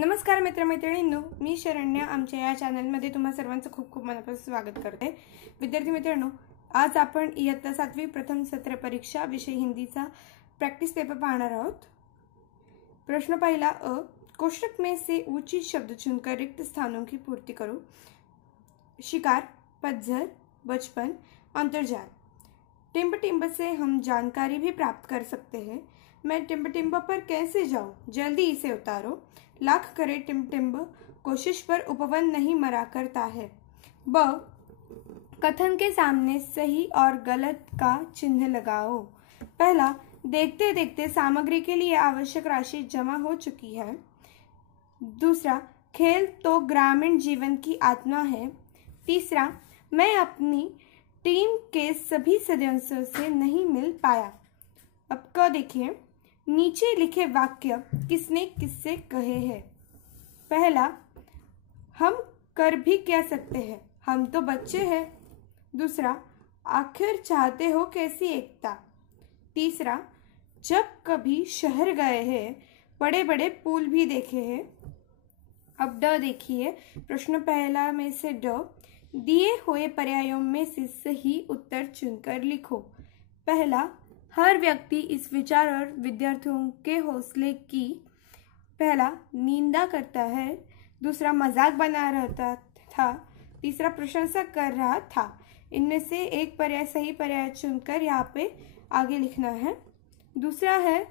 नमस्कार मित्रमैत्रिणींनो, मी शरण्या आमच्या या चॅनलमध्ये तुम्हा सर्वांचं खूप खूप मनापासून स्वागत करते। विद्यार्थी मित्रांनो, आज आपण इयत्ता 7वी प्रथम सत्र परीक्षा विषय हिंदीचा प्रैक्टिस पेपर पाहणार आहोत। प्रश्न पहला अ, कोष्टक में से उचित शब्द चुनकर रिक्त स्थानों की पूर्ति करो। शिकार, पतझर, बचपन, अंतर्जाल। टिम्ब टिम्ब से हम जानकारी भी प्राप्त कर सकते हैं। मैं टिम्ब टिम्ब पर कैसे जाऊं? जल्दी इसे उतारो। लाख करे टिम्ब टिम्ब, कोशिश पर उपवन नहीं मरा करता है। ब, कथन के सामने सही और गलत का चिन्ह लगाओ। पहला, देखते देखते सामग्री के लिए आवश्यक राशि जमा हो चुकी है। दूसरा, खेल तो ग्रामीण जीवन की आत्मा है। तीसरा, मैं अपनी टीम के सभी सदस्यों से नहीं मिल पाया। अब क देखिए, नीचे लिखे वाक्य किसने किससे कहे हैं। पहला, हम कर भी क्या सकते हैं, हम तो बच्चे हैं। दूसरा, आखिर चाहते हो कैसी एकता। तीसरा, जब कभी शहर गए हैं बड़े बड़े पुल भी देखे हैं। अब ड देखिए, प्रश्न पहला में से ड, दिए हुए पर्यायों में से सही उत्तर चुनकर लिखो। पहला, हर व्यक्ति इस विचार और विद्यार्थियों के हौसले की पहला निंदा करता है। दूसरा, मजाक बना रहा था। तीसरा, प्रशंसा कर रहा था। इनमें से एक पर्याय सही पर्याय चुनकर यहाँ पे आगे लिखना है। दूसरा है,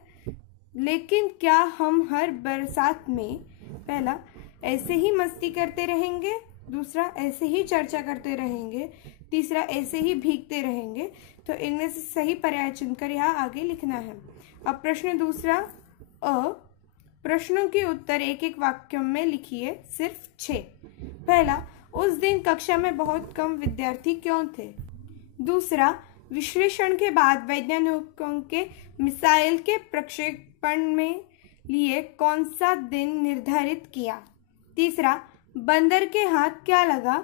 लेकिन क्या हम हर बरसात में, पहला ऐसे ही मस्ती करते रहेंगे। दूसरा, ऐसे ही चर्चा करते रहेंगे। तीसरा, ऐसे ही भीगते रहेंगे। तो इनमें से सही पर्याय चुनकर यहाँ आगे लिखना है। अब प्रश्न दूसरा अ, प्रश्नों के उत्तर एक एक वाक्य में लिखिए, सिर्फ 6। पहला, उस दिन कक्षा में बहुत कम विद्यार्थी क्यों थे। दूसरा, विश्लेषण के बाद वैज्ञानिकों के मिसाइल के प्रक्षेपण में लिए कौन सा दिन निर्धारित किया। तीसरा, बंदर के हाथ क्या लगा।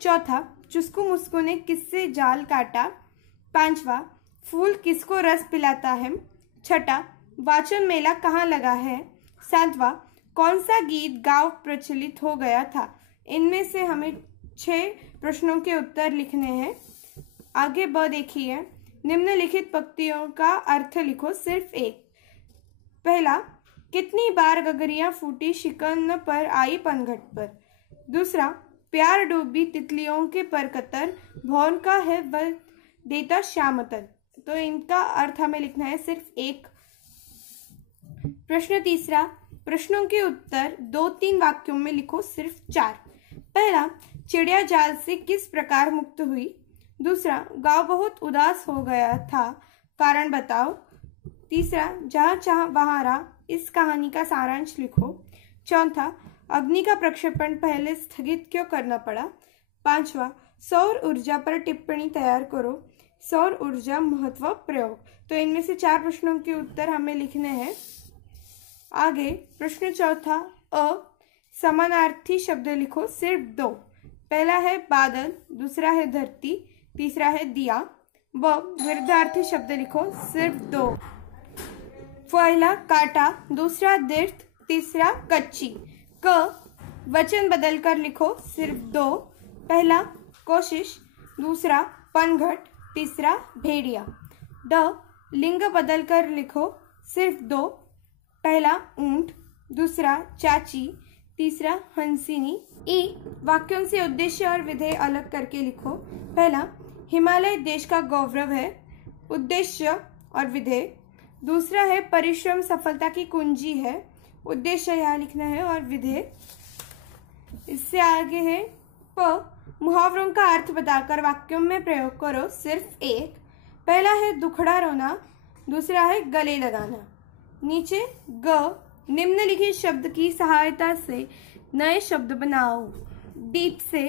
चौथा, चुस्कू मुस्कू ने किससे जाल काटा। पांचवा, फूल किसको रस पिलाता है। छठा, वाचन मेला कहाँ लगा है। सातवां, कौन सा गीत गाँव प्रचलित हो गया था। इनमें से हमें 6 प्रश्नों के उत्तर लिखने हैं। आगे ब देखिए, निम्नलिखित पंक्तियों का अर्थ लिखो, सिर्फ एक। पहला, कितनी बार गगरियां फूटी शिकन पर आई पनघट पर। दूसरा, प्यार डूबी तितलियों के पर कतर, भौर का है वह देता श्यामतन। तो इनका अर्थ हमें लिखना है सिर्फ एक। प्रश्न तीसरा, प्रश्नों के उत्तर 2-3 वाक्यों में लिखो, सिर्फ 4। पहला, चिड़िया जाल से किस प्रकार मुक्त हुई। दूसरा, गांव बहुत उदास हो गया था, कारण बताओ। तीसरा, जहाँ चाह वहाँ रहा, इस कहानी का सारांश लिखो। चौथा, अग्नि का प्रक्षेपण पहले स्थगित क्यों करना पड़ा। पांचवा, सौर ऊर्जा पर टिप्पणी तैयार करो। सौर ऊर्जा महत्व प्रयोग। तो इनमें से 4 प्रश्नों के उत्तर हमें लिखने हैं। आगे प्रश्न चौथा अ, समानार्थी शब्द लिखो, सिर्फ 2। पहला है बादल, दूसरा है धरती, तीसरा है दिया। व, विरुद्धार्थी शब्द लिखो, सिर्फ 2। पहला काटा, दूसरा दीर्घ, तीसरा कच्ची। क, वचन बदलकर लिखो, सिर्फ 2। पहला कोशिश, दूसरा पनघट, तीसरा भेड़िया। ड, लिंग बदलकर लिखो, सिर्फ 2। पहला ऊंट, दूसरा चाची, तीसरा हंसिनी। ई, वाक्यों से उद्देश्य और विधेय अलग करके लिखो। पहला, हिमालय देश का गौरव है, उद्देश्य और विधेय। दूसरा है परिश्रम सफलता की कुंजी है, उद्देश्य यहाँ लिखना है और विधेय। इससे आगे है प, मुहावरों का अर्थ बताकर वाक्यों में प्रयोग करो, सिर्फ 1। पहला है दुखड़ा रोना, दूसरा है गले लगाना। नीचे ग, निम्नलिखित शब्द की सहायता से नए शब्द बनाओ। दीप से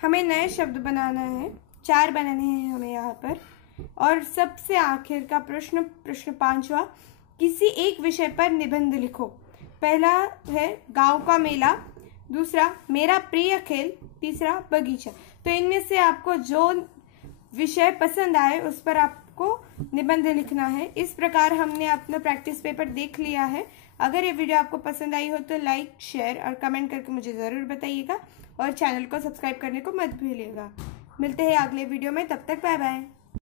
हमें नए शब्द बनाना है, 4 बनाने हैं हमें यहाँ पर। और सबसे आखिर का प्रश्न 5वां, किसी एक विषय पर निबंध लिखो। पहला है गांव का मेला, दूसरा मेरा प्रिय खेल, तीसरा बगीचा। तो इनमें से आपको जो विषय पसंद आए उस पर आपको निबंध लिखना है। इस प्रकार हमने अपना प्रैक्टिस पेपर देख लिया है। अगर ये वीडियो आपको पसंद आई हो तो लाइक, शेयर और कमेंट करके मुझे ज़रूर बताइएगा और चैनल को सब्सक्राइब करने को मत भूलिएगा। मिलते हैं अगले वीडियो में, तब तक बाय बाय।